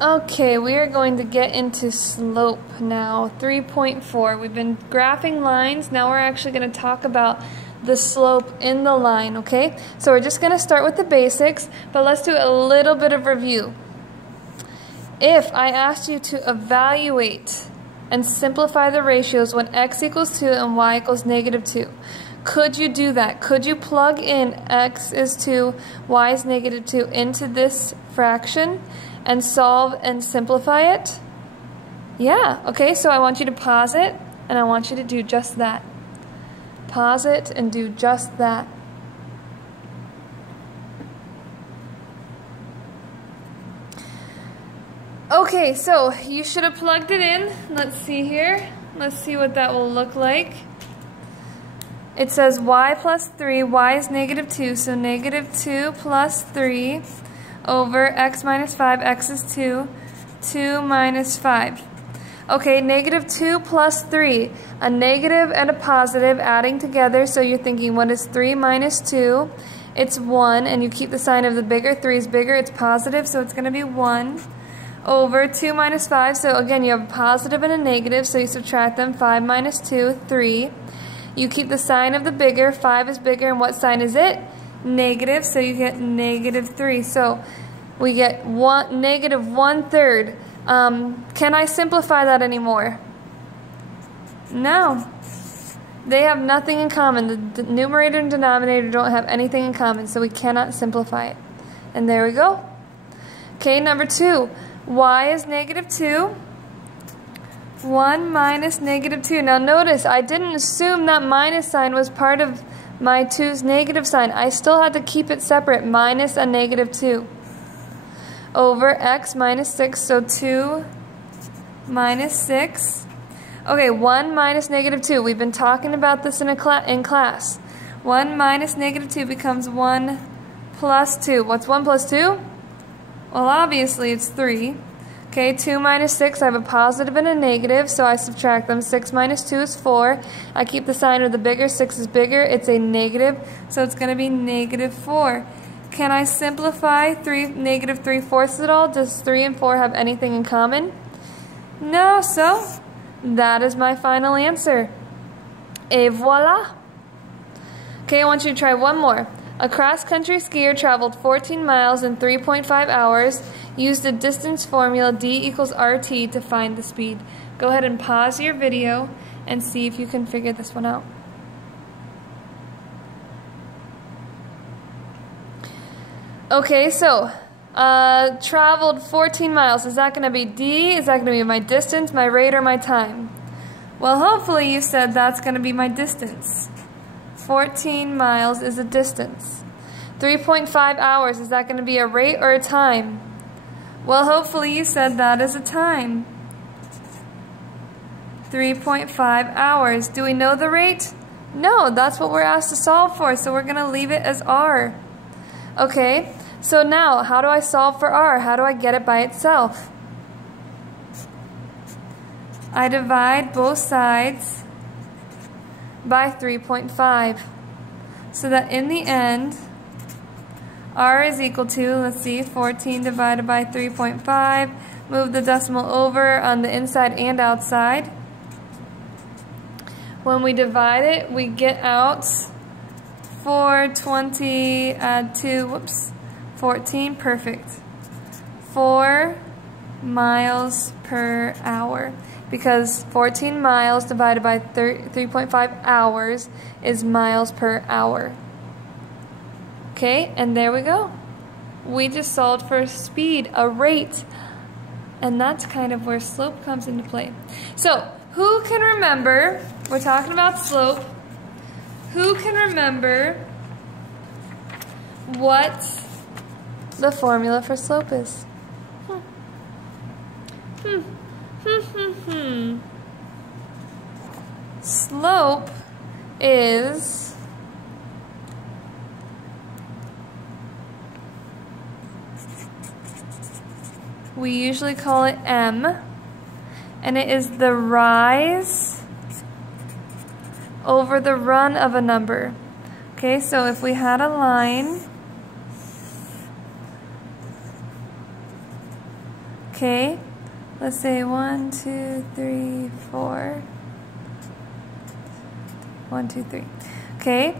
Okay, we are going to get into slope now, 3.4. We've been graphing lines, now we're actually going to talk about the slope in the line, okay? So we're just going to start with the basics, but let's do a little bit of review. If I asked you to evaluate and simplify the ratios when x equals 2 and y equals negative 2, could you do that? Could you plug in x is 2, y is negative 2 into this fraction and solve and simplify it? Yeah, okay, so I want you to pause it and I want you to do just that. Pause it and do just that. Okay, so you should have plugged it in. Let's see here. Let's see what that will look like. It says y plus 3, y is negative 2, so negative 2 plus 3 over x minus 5, x is 2, 2 minus 5. Okay, negative 2 plus 3, a negative and a positive adding together, so you're thinking what is 3 minus 2? It's 1, and you keep the sign of the bigger, 3 is bigger, it's positive, so it's going to be 1, over 2 minus 5, so again you have a positive and a negative, so you subtract them, 5 minus 2, 3. You keep the sign of the bigger, 5 is bigger, and what sign is it? Negative, so you get negative 3. So we get negative 1/3. Can I simplify that anymore? No. They have nothing in common. The numerator and denominator don't have anything in common, so we cannot simplify it. And there we go. Okay, number 2. Y is negative 2. 1 minus negative 2. Now notice, I didn't assume that minus sign was part of my 2's negative sign. I still had to keep it separate, minus a negative 2. Over x minus 6, so 2 minus 6. Okay, 1 minus negative 2. We've been talking about this in class. 1 minus negative 2 becomes 1 plus 2. What's 1 plus 2? Well, obviously it's 3. Okay, 2 minus 6, I have a positive and a negative, so I subtract them. 6 minus 2 is 4. I keep the sign of the bigger, 6 is bigger, it's a negative, so it's going to be negative 4. Can I simplify negative 3/4 at all? Does 3 and 4 have anything in common? No, so that is my final answer. Et voila! Okay, I want you to try one more. A cross-country skier traveled 14 miles in 3.5 hours. Use the distance formula D equals RT to find the speed. Go ahead and pause your video and see if you can figure this one out. Okay, so traveled 14 miles. Is that going to be D? Is that going to be my distance, my rate, or my time? Well, hopefully you said that's going to be my distance. 14 miles is a distance. 3.5 hours, is that going to be a rate or a time? Well, hopefully you said that is a time. 3.5 hours. Do we know the rate? No, that's what we're asked to solve for, so we're going to leave it as R. Okay, so now, how do I solve for R? How do I get it by itself? I divide both sides by 3.5, so that in the end, R is equal to, let's see, 14 divided by 3.5. Move the decimal over on the inside and outside. When we divide it, we get out 420 add 2, 14, perfect. 4 miles per hour. Because 14 miles divided by 3.5 hours is miles per hour. Okay, and there we go. We just solved for speed, a rate. And that's kind of where slope comes into play. So, who can remember, we're talking about slope, who can remember what the formula for slope is? Slope is we usually call it M, and it is the rise over the run of a number. Okay, so if we had a line Okay, let's say 1, 2, 3, 4. 1, 2, 3. Okay,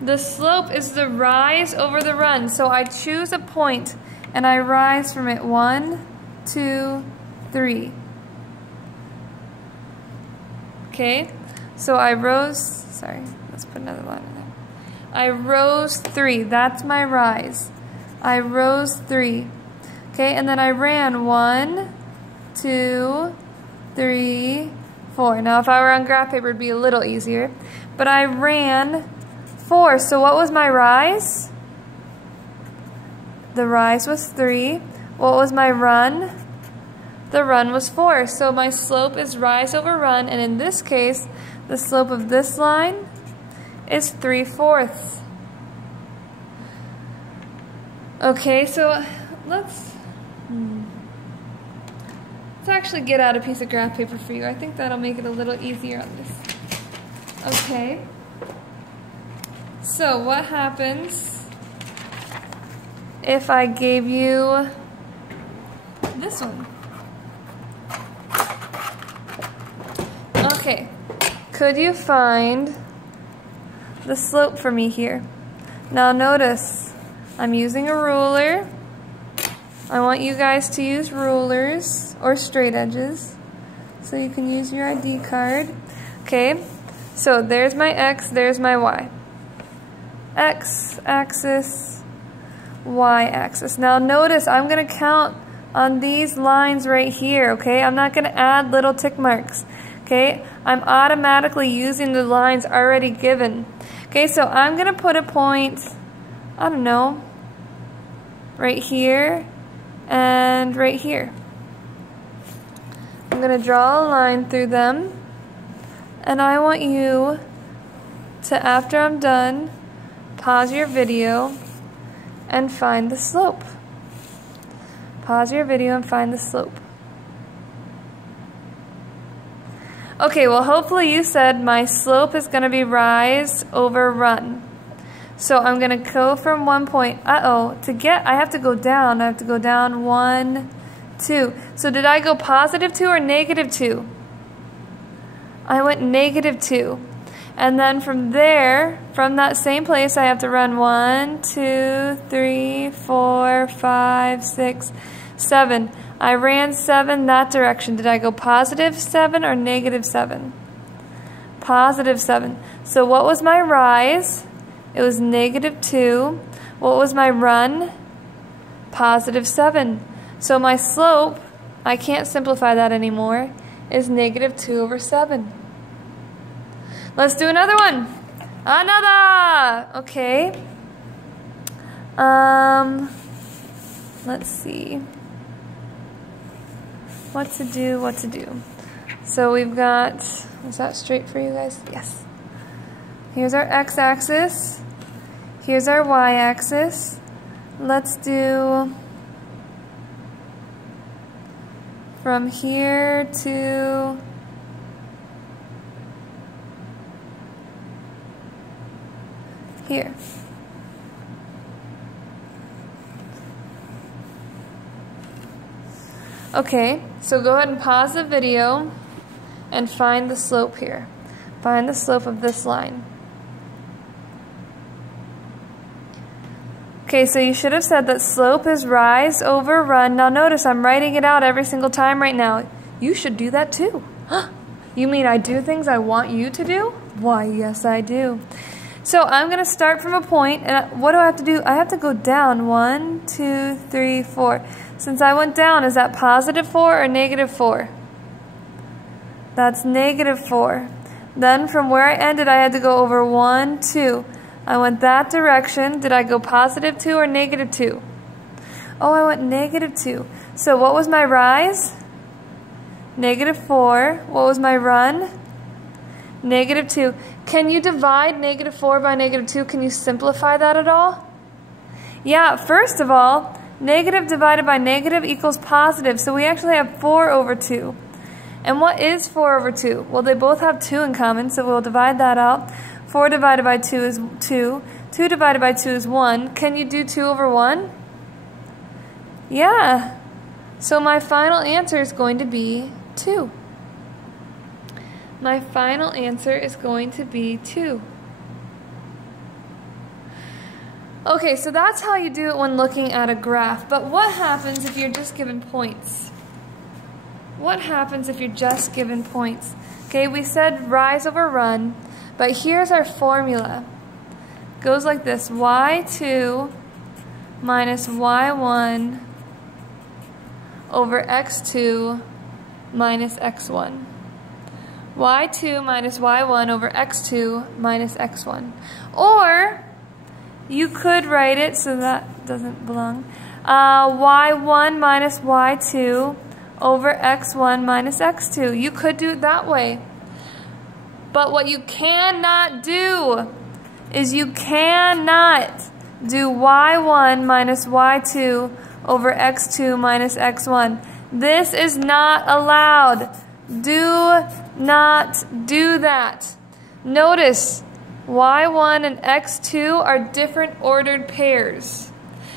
the slope is the rise over the run. So I choose a point and I rise from it. 1, 2, 3. Okay, so I rose, sorry, let's put another line in there. I rose 3, that's my rise. I rose 3. Okay, and then I ran 1, 2, 3, 4. Now if I were on graph paper it'd be a little easier. But I ran 4. So what was my rise? The rise was 3. What was my run? The run was 4. So my slope is rise over run, and in this case, the slope of this line is 3/4. Okay, so let's actually get out a piece of graph paper for you. I think that'll make it a little easier on this. Okay. So what happens if I gave you this one? Okay. Could you find the slope for me here? Now notice, I'm using a ruler. I want you guys to use rulers or straight edges. So you can use your ID card. Okay, so there's my X, there's my Y. X axis, Y axis. Now notice I'm going to count on these lines right here, okay? I'm not going to add little tick marks, okay? I'm automatically using the lines already given. Okay, so I'm going to put a point, I don't know, right here and right here. I'm going to draw a line through them, and I want you to, after I'm done, pause your video and find the slope. Pause your video and find the slope. Okay, well hopefully you said my slope is going to be rise over run. So I'm going to go from one point. To get, I have to go down. I have to go down 1, 2. So did I go positive 2 or negative 2? I went negative 2. And then from there, from that same place, I have to run 1, 2, 3, 4, 5, 6, 7. I ran 7 that direction. Did I go positive 7 or negative 7? Positive 7. So what was my rise? It was negative 2. What was my run? Positive 7. So my slope, I can't simplify that anymore, is negative 2 over 7. Let's do another one. Another! Okay. Let's see. What to do. So we've got, is that straight for you guys? Yes. Here's our x-axis. Here's our y-axis. Let's do from here to here. Okay, so go ahead and pause the video and find the slope here. Find the slope of this line. Okay, so you should have said that slope is rise over run. Now notice I'm writing it out every single time right now. You should do that too. You mean I do things I want you to do? Why, yes I do. So I'm going to start from a point, and what do I have to do? I have to go down 1, 2, 3, 4. Since I went down, is that positive 4 or negative 4? That's negative 4. Then from where I ended, I had to go over 1, 2. I went that direction. Did I go positive 2 or negative 2? Oh, I went negative 2. So what was my rise? Negative 4. What was my run? Negative 2. Can you divide negative 4 by negative 2? Can you simplify that at all? Yeah, first of all, negative divided by negative equals positive. So we actually have 4 over 2. And what is 4 over 2? Well, they both have 2 in common, so we'll divide that out. 4 divided by 2 is 2. 2 divided by 2 is 1. Can you do 2 over 1? Yeah. So my final answer is going to be 2. My final answer is going to be 2. Okay, so that's how you do it when looking at a graph. But what happens if you're just given points? What happens if you're just given points? Okay, we said rise over run, but here's our formula. It goes like this: y2 minus y1 over x2 minus x1. y2 minus y1 over x2 minus x1. Or you could write it, so that doesn't belong, y1 minus y2 over x1 minus x2. You could do it that way. But what you cannot do is you cannot do y1 minus y2 over x2 minus x1. This is not allowed. Do not do that. Notice y1 and x2 are different ordered pairs.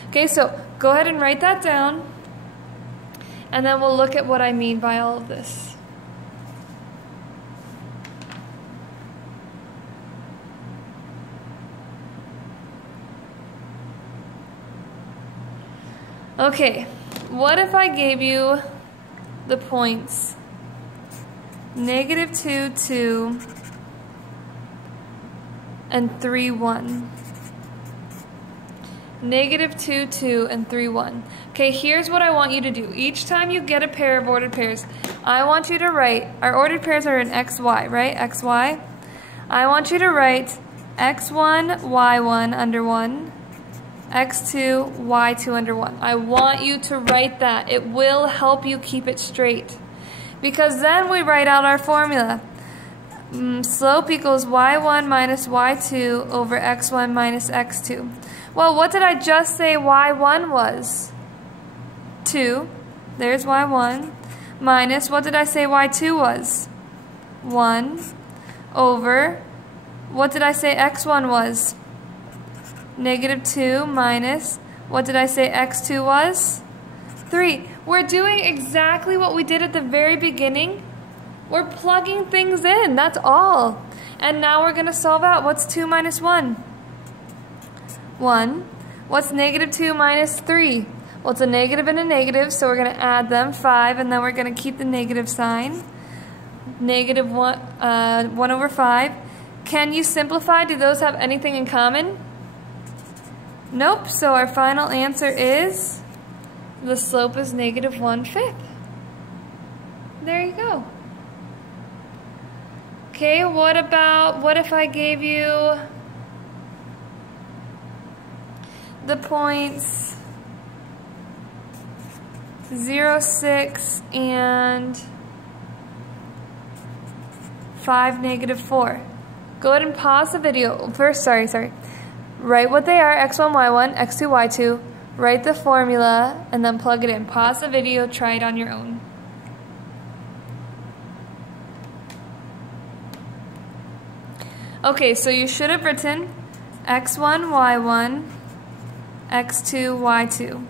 Okay, so go ahead and write that down, and then we'll look at what I mean by all of this. Okay, what if I gave you the points -2, 2, and 3, 1? -2, 2, and 3, 1. Okay, here's what I want you to do. Each time you get a pair of ordered pairs, I want you to write, our ordered pairs are in XY, right? XY. I want you to write X1, Y1 under 1, X2, Y2 under 1. I want you to write that. It will help you keep it straight. Because then we write out our formula. Slope equals y1 minus y2 over x1 minus x2. Well, what did I just say y1 was? 2. There's y1. Minus, what did I say y2 was? 1. Over, what did I say x1 was? -2 minus, what did I say x2 was? 3. We're doing exactly what we did at the very beginning. We're plugging things in, that's all. And now we're going to solve out. What's 2 minus 1? 1. What's -2 minus 3? Well, it's a negative and a negative, so we're going to add them, 5, and then we're going to keep the negative sign. -1 over 5. Can you simplify? Do those have anything in common? Nope, so our final answer is the slope is -1/5. There you go. Okay, what if I gave you the points 0, 6, and 5, -4? Go ahead and pause the video. First, sorry. Write what they are, x1, y1, x2, y2. Write the formula, and then plug it in. Pause the video, try it on your own. Okay, so you should have written x1, y1, x2, y2.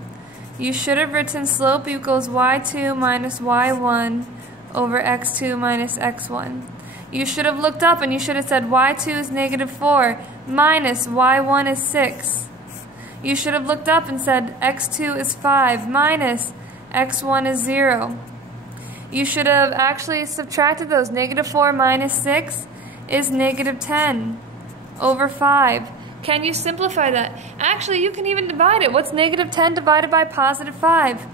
You should have written slope equals y2 minus y1 over x2 minus x1. You should have looked up and you should have said y2 is -4 minus y1 is 6. You should have looked up and said x2 is 5 minus x1 is 0. You should have actually subtracted those. -4 minus 6 is -10 over 5. Can you simplify that? Actually, you can even divide it. What's -10 divided by +5?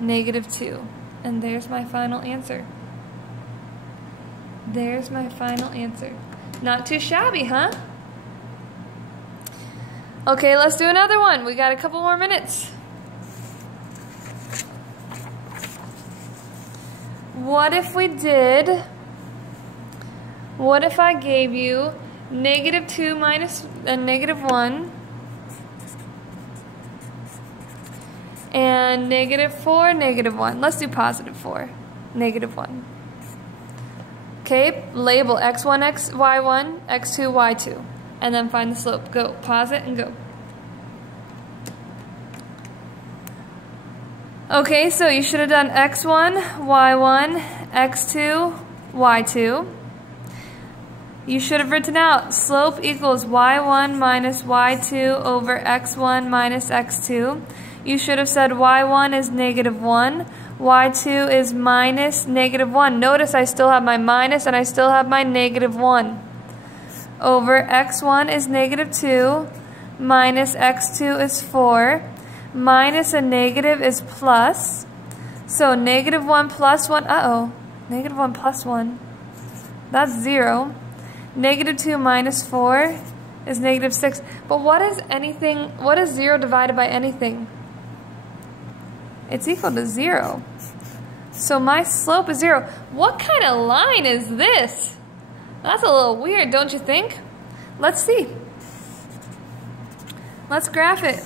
-2. And there's my final answer. There's my final answer. Not too shabby, huh? Okay, let's do another one. We got a couple more minutes. What if we did... What if I gave you -2 minus -1 and -4, -1. Let's do +4, -1. Okay, label x1, y1, x2, y2, and then find the slope. Go, pause it and go. Okay, so you should have done x1, y1, x2, y2. You should have written out slope equals y1 minus y2 over x1 minus x2. You should have said y1 is -1, y2 is minus -1. Notice I still have my minus and I still have my -1. Over x1 is -2, minus x2 is 4, minus a negative is plus. So -1 plus 1, -1 plus 1, that's 0. -2 minus 4 is -6. But what is 0 divided by anything? It's equal to 0. So my slope is 0. What kind of line is this? That's a little weird, don't you think? Let's see. Let's graph it.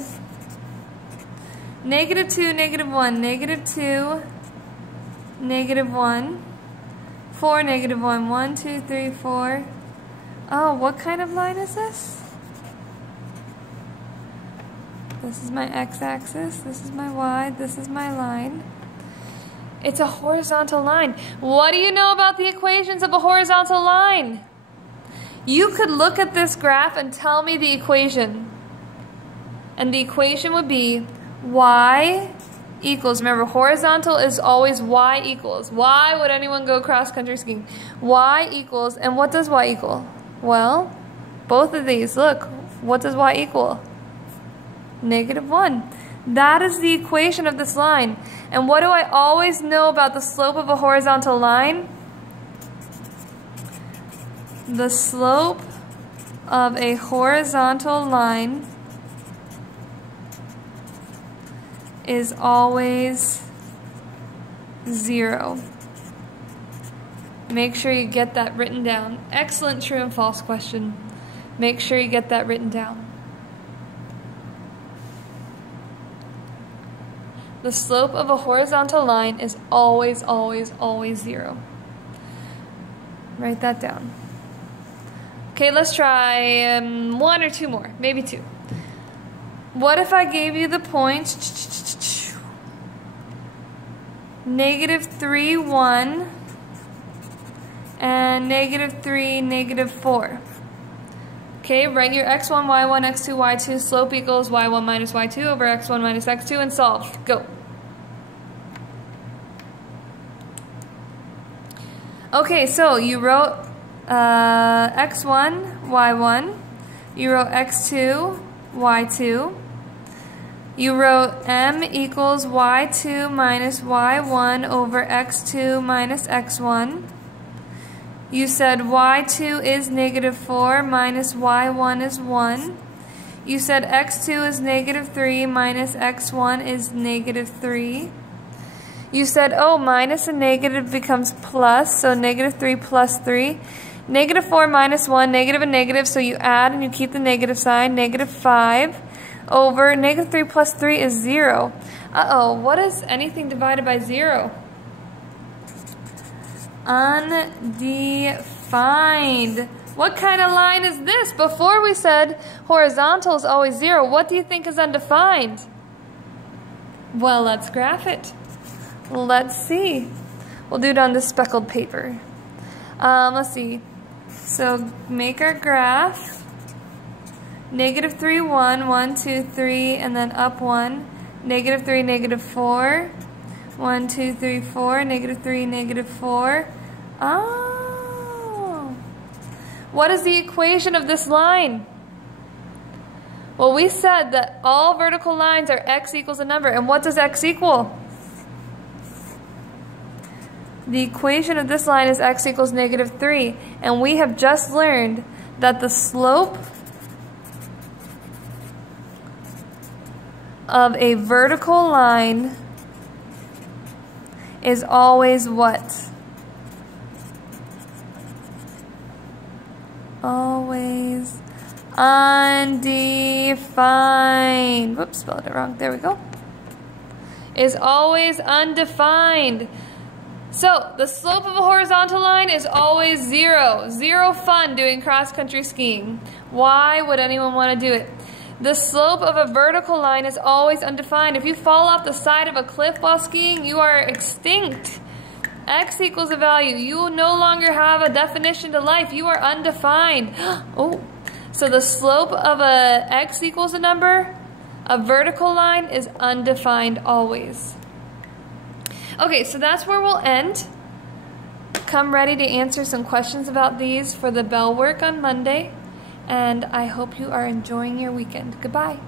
-2, -1, -2, -1, 4, -1, 1, 2, 3, 4. Oh, what kind of line is this? This is my x-axis, this is my y, this is my line. It's a horizontal line. What do you know about the equations of a horizontal line? You could look at this graph and tell me the equation. And the equation would be y equals, remember horizontal is always y equals. Why would anyone go cross-country skiing? Y equals, and what does y equal? Well, both of these, look, what does y equal? -1. That is the equation of this line. And what do I always know about the slope of a horizontal line? The slope of a horizontal line is always 0. Make sure you get that written down. Excellent true and false question. Make sure you get that written down. The slope of a horizontal line is always, always, always 0. Write that down. Okay, let's try 1 or 2 more, maybe 2. What if I gave you the point -3, 1 and -3, -4? Okay, write your x1, y1, x2, y2, slope equals y1 minus y2 over x1 minus x2, and solve. Go. Okay, so you wrote x1, y1, you wrote x2, y2, you wrote m equals y2 minus y1 over x2 minus x1. You said y2 is -4 minus y1 is 1. You said x2 is -3 minus x1 is -3. You said, oh, minus a negative becomes plus, so -3 plus 3. -4 minus 1, negative and negative, so you add and you keep the negative sign, -5 over -3 plus 3 is 0. Uh-oh, what is anything divided by 0? Undefined. What kind of line is this? Before we said horizontal is always 0. What do you think is undefined? Well, let's graph it. Let's see. We'll do it on this speckled paper. Let's see. So make our graph. -3, 1, 1, 2, 3, and then up 1. -3, -4. 1, 2, 3, 4. -3, -4. Oh. What is the equation of this line? Well, we said that all vertical lines are x equals a number. And what does x equal? The equation of this line is x equals -3. And we have just learned that the slope of a vertical line is always what? Always undefined. Whoops, spelled it wrong. There we go. Is always undefined. So, the slope of a horizontal line is always 0. Zero fun doing cross-country skiing. Why would anyone want to do it? The slope of a vertical line is always undefined. If you fall off the side of a cliff while skiing, you are extinct. X equals a value. You will no longer have a definition to life. You are undefined. Oh, so the slope of a X equals a number, a vertical line is undefined always. Okay, so that's where we'll end. Come ready to answer some questions about these for the bell work on Monday. And I hope you are enjoying your weekend. Goodbye.